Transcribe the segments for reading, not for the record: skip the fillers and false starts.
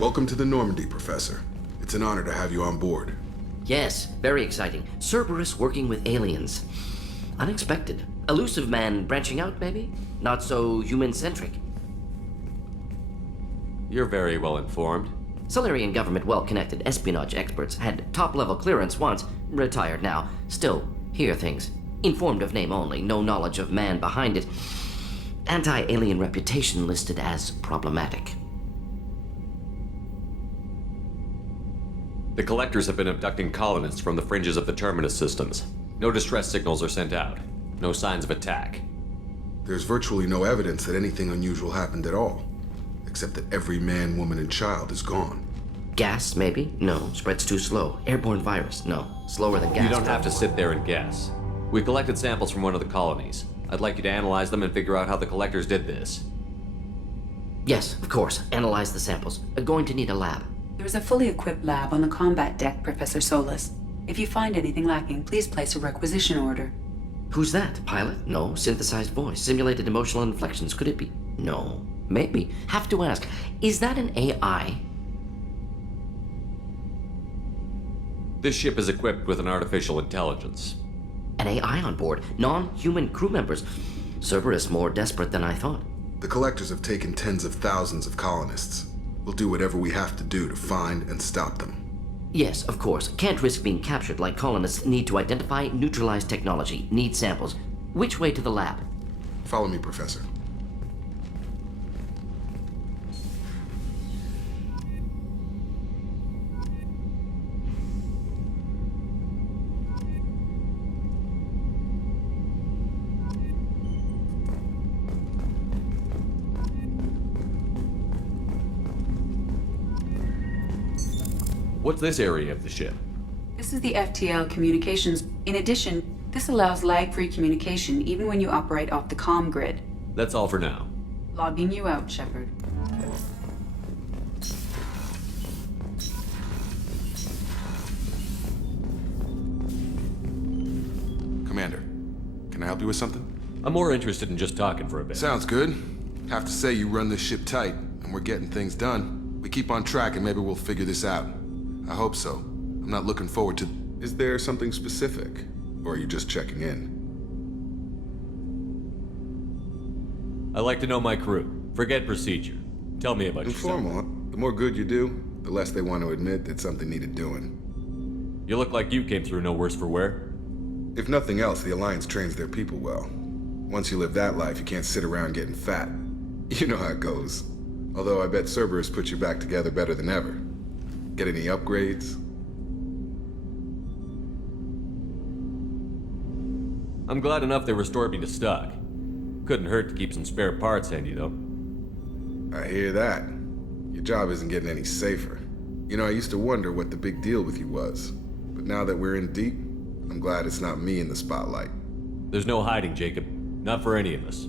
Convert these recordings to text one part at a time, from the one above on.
Welcome to the Normandy, Professor. It's an honor to have you on board. Yes, very exciting. Cerberus working with aliens. Unexpected. Elusive man branching out, maybe? Not so human-centric. You're very well informed. Salarian government well-connected espionage experts had top-level clearance once, retired now. Still, hear things. Informed of name only, no knowledge of man behind it. Anti-alien reputation listed as problematic. The collectors have been abducting colonists from the fringes of the terminus systems. No distress signals are sent out. No signs of attack. There's virtually no evidence that anything unusual happened at all, except that every man, woman, and child is gone. Gas, maybe? No. Spreads too slow. Airborne virus? No. Slower than gas. You don't have to sit there and guess. We collected samples from one of the colonies. I'd like you to analyze them and figure out how the collectors did this. Yes, of course. Analyze the samples. Going to need a lab. There's a fully equipped lab on the combat deck, Professor Solis. If you find anything lacking, please place a requisition order. Who's that? Pilot? No. Synthesized voice. Simulated emotional inflections. Could it be? No. Maybe. Have to ask. Is that an AI? This ship is equipped with an artificial intelligence. An AI on board. Non-human crew members. Cerberus more desperate than I thought. The collectors have taken tens of thousands of colonists. We'll do whatever we have to do to find and stop them. Yes, of course. Can't risk being captured like colonists need to identify, neutralize technology, need samples. Which way to the lab? Follow me, Professor. What's this area of the ship? This is the FTL communications. In addition, this allows lag-free communication even when you operate off the comm grid. That's all for now. Logging you out, Shepard. Commander, can I help you with something? I'm more interested in just talking for a bit. Sounds good. Have to say you run this ship tight, and we're getting things done. We keep on track and maybe we'll figure this out. I hope so. I'm not looking forward to... Is there something specific? Or are you just checking in? I like to know my crew. Forget procedure. Tell me about Informal, yourself. huh? The more good you do, the less they want to admit that something needed doing. You look like you came through no worse for wear. If nothing else, the Alliance trains their people well. Once you live that life, you can't sit around getting fat. You know how it goes. Although I bet Cerberus put you back together better than ever. Get any upgrades? I'm glad enough they restored me to stock. Couldn't hurt to keep some spare parts handy, though. I hear that. Your job isn't getting any safer. You know, I used to wonder what the big deal with you was. But now that we're in deep, I'm glad it's not me in the spotlight. There's no hiding, Jacob. Not for any of us.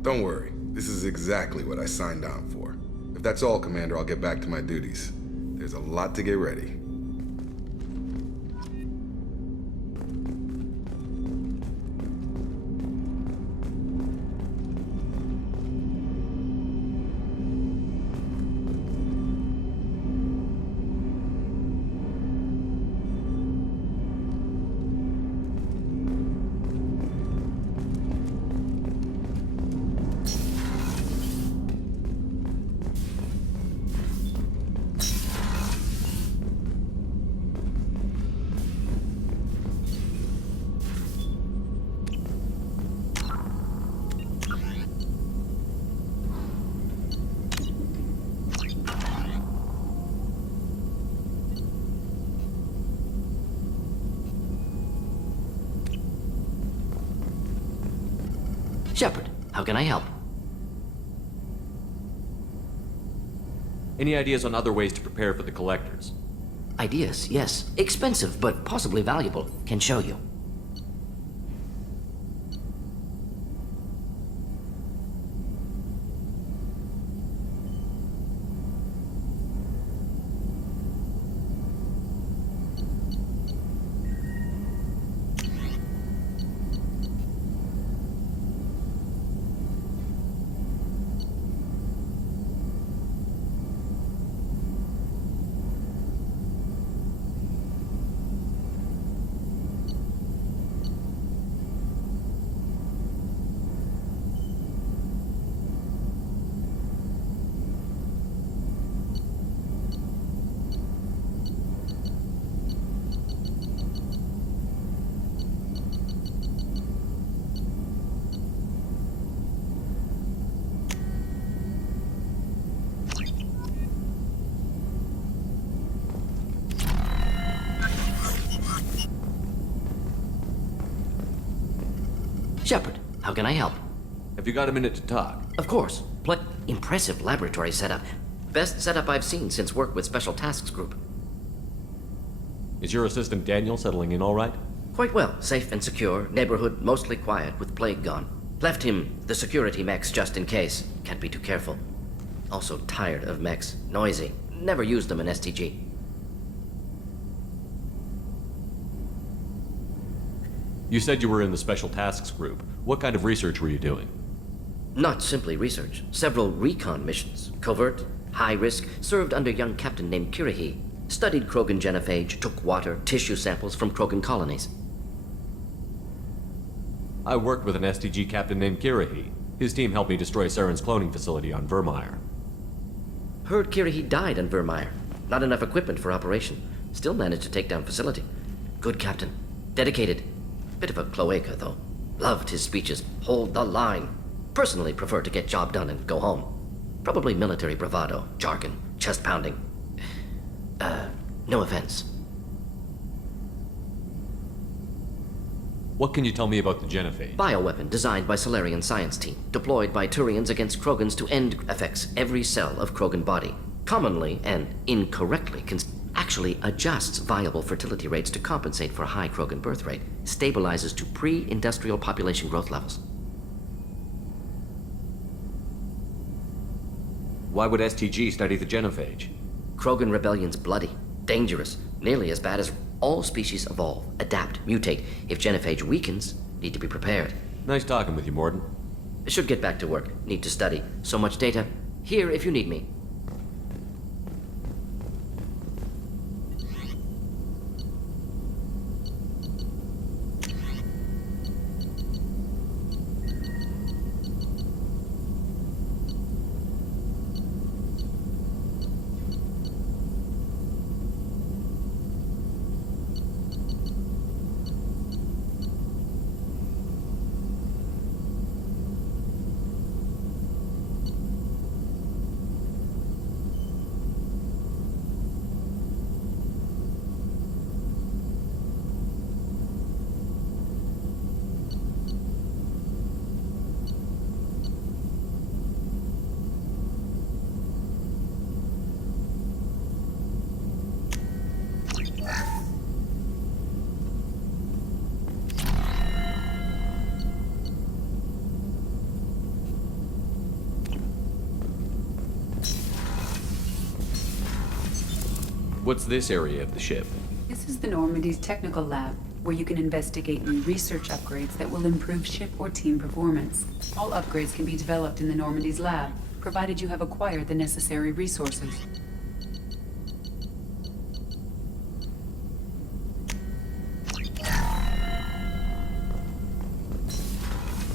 Don't worry. This is exactly what I signed on for. If that's all, Commander, I'll get back to my duties. There's a lot to get ready. Shepard, how can I help? Any ideas on other ways to prepare for the collectors? Ideas, yes. Expensive, but possibly valuable. Can show you. Shepard, how can I help? Have you got a minute to talk? Of course. Impressive laboratory setup. Best setup I've seen since work with Special Tasks Group. Is your assistant Daniel settling in all right? Quite well. Safe and secure. Neighborhood mostly quiet with plague gone. Left him the security mechs just in case. Can't be too careful. Also tired of mechs. Noisy. Never used them in STG. You said you were in the Special Tasks Group. What kind of research were you doing? Not simply research. Several recon missions. Covert, high risk, served under a young captain named Kirahi. Studied Krogan genophage, took water, tissue samples from Krogan colonies. I worked with an STG captain named Kirahi. His team helped me destroy Saren's cloning facility on Vermeer. Heard Kirahi died on Vermeer. Not enough equipment for operation. Still managed to take down facility. Good captain. Dedicated. Bit of a cloaca, though. Loved his speeches. Hold the line. Personally prefer to get job done and go home. Probably military bravado, jargon, chest pounding. No offense. What can you tell me about the genophage? Bioweapon designed by Salarian science team. Deployed by Turians against Krogans to end affects every cell of Krogan body. Commonly and incorrectly actually adjusts viable fertility rates to compensate for a high Krogan birth rate. Stabilizes to pre-industrial population growth levels. Why would STG study the genophage? Krogan rebellion's bloody, dangerous, nearly as bad as all species evolve, adapt, mutate. If genophage weakens, need to be prepared. Nice talking with you, Morden. Should get back to work. Need to study. So much data. Here if you need me. What's this area of the ship? This is the Normandy's technical lab, where you can investigate new research upgrades that will improve ship or team performance. All upgrades can be developed in the Normandy's lab, provided you have acquired the necessary resources.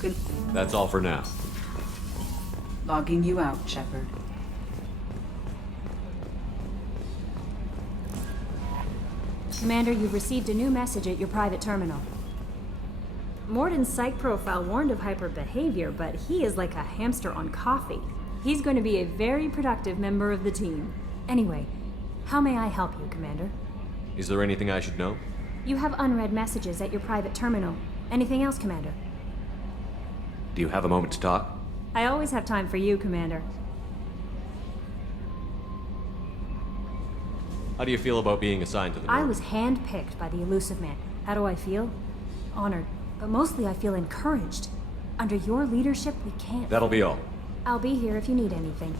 Good. That's all for now. Logging you out, Shepard. Commander, you've received a new message at your private terminal. Morden's psych profile warned of hyper behavior, but he is like a hamster on coffee. He's going to be a very productive member of the team. Anyway, how may I help you, Commander? Is there anything I should know? You have unread messages at your private terminal. Anything else, Commander? Do you have a moment to talk? I always have time for you, Commander. How do you feel about being assigned to the I North? was handpicked by the Elusive Man. How do I feel? Honored. But mostly I feel encouraged. Under your leadership, we can't... That'll be all. I'll be here if you need anything.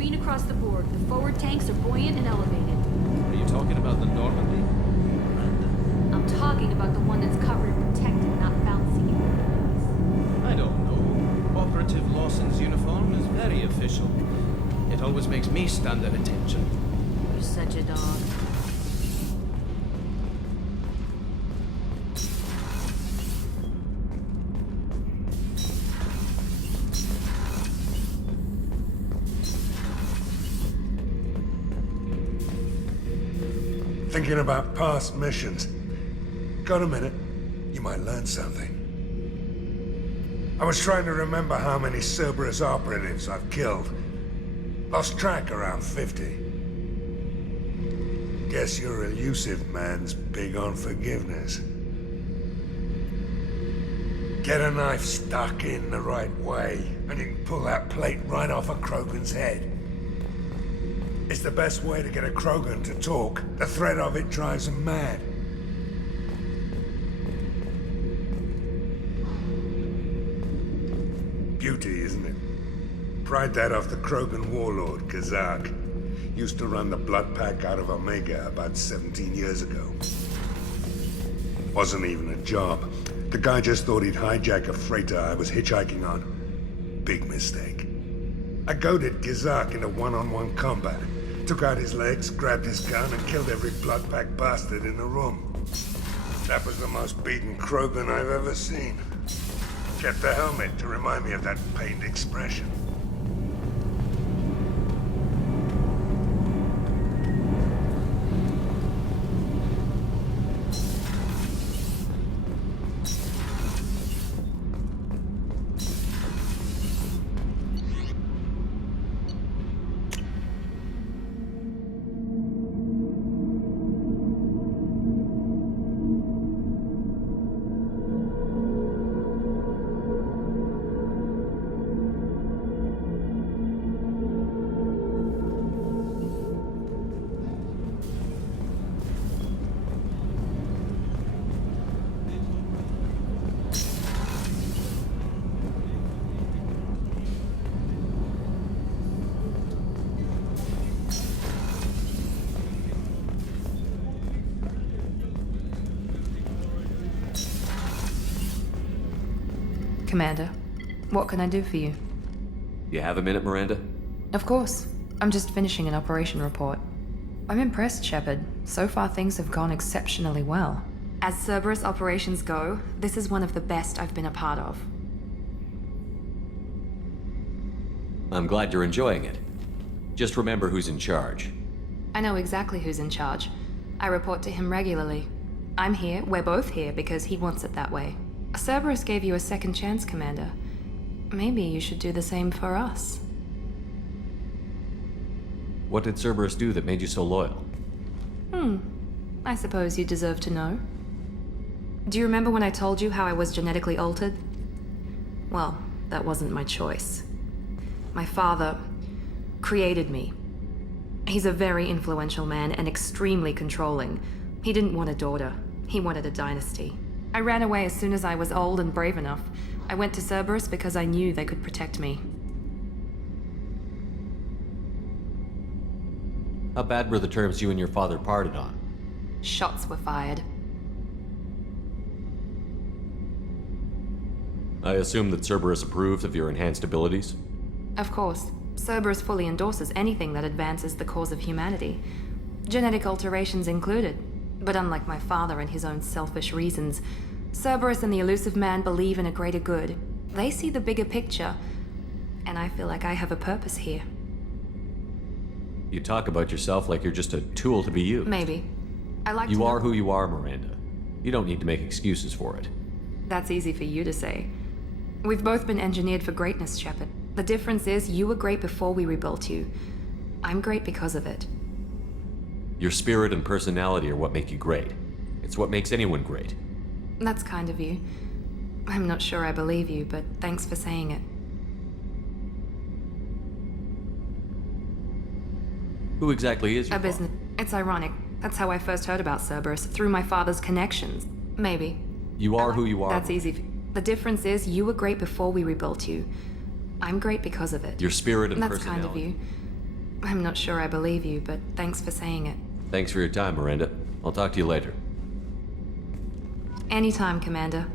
green across the board. The forward tanks are buoyant and elevated. Are you talking about the Normandy? I'm talking about the one that's covered and protected, not bouncy. I don't know. Operative Lawson's uniform is very official. It always makes me stand at attention. You're such a dog. Thinking about past missions. Got a minute? You might learn something. I was trying to remember how many Cerberus operatives I've killed. Lost track around 50. Guess your elusive man's big on forgiveness. Get a knife stuck in the right way, and you can pull that plate right off a Krogan's head. It's the best way to get a Krogan to talk. The threat of it drives them mad. Beauty, isn't it? Pried that off the Krogan warlord, Kazak. Used to run the blood pack out of Omega about 17 years ago. Wasn't even a job. The guy just thought he'd hijack a freighter I was hitchhiking on. Big mistake. I goaded Kazak into one-on-one combat. Took out his legs, grabbed his gun, and killed every blood pack bastard in the room. That was the most beaten Krogan I've ever seen. Kept the helmet to remind me of that pained expression. Commander, what can I do for you? You have a minute, Miranda? Of course. I'm just finishing an operation report. I'm impressed, Shepard. So far things have gone exceptionally well. As Cerberus operations go, this is one of the best I've been a part of. I'm glad you're enjoying it. Just remember who's in charge. I know exactly who's in charge. I report to him regularly. I'm here, we're both here, because he wants it that way. Cerberus gave you a second chance, Commander. Maybe you should do the same for us. What did Cerberus do that made you so loyal? I suppose you deserve to know. Do you remember when I told you how I was genetically altered? Well, that wasn't my choice. My father created me. He's a very influential man and extremely controlling. He didn't want a daughter. He wanted a dynasty. I ran away as soon as I was old and brave enough. I went to Cerberus because I knew they could protect me. How bad were the terms you and your father parted on? Shots were fired. I assume that Cerberus approved of your enhanced abilities? Of course. Cerberus fully endorses anything that advances the cause of humanity. Genetic alterations included. But unlike my father and his own selfish reasons, Cerberus and the elusive man believe in a greater good. They see the bigger picture, and I feel like I have a purpose here. You talk about yourself like you're just a tool to be used. Maybe. I like to You know- are who you are, Miranda. You don't need to make excuses for it. That's easy for you to say. We've both been engineered for greatness, Shepard. The difference is you were great before we rebuilt you. I'm great because of it. Your spirit and personality are what make you great. It's what makes anyone great. That's kind of you. I'm not sure I believe you, but thanks for saying it. Who exactly is your A father? business. It's ironic. That's how I first heard about Cerberus, through my father's connections. Maybe. You are who you are. That's easy. The difference is you were great before we rebuilt you. I'm great because of it. Your spirit and That's personality. kind of you. I'm not sure I believe you, but thanks for saying it. Thanks for your time, Miranda. I'll talk to you later. Anytime, Commander.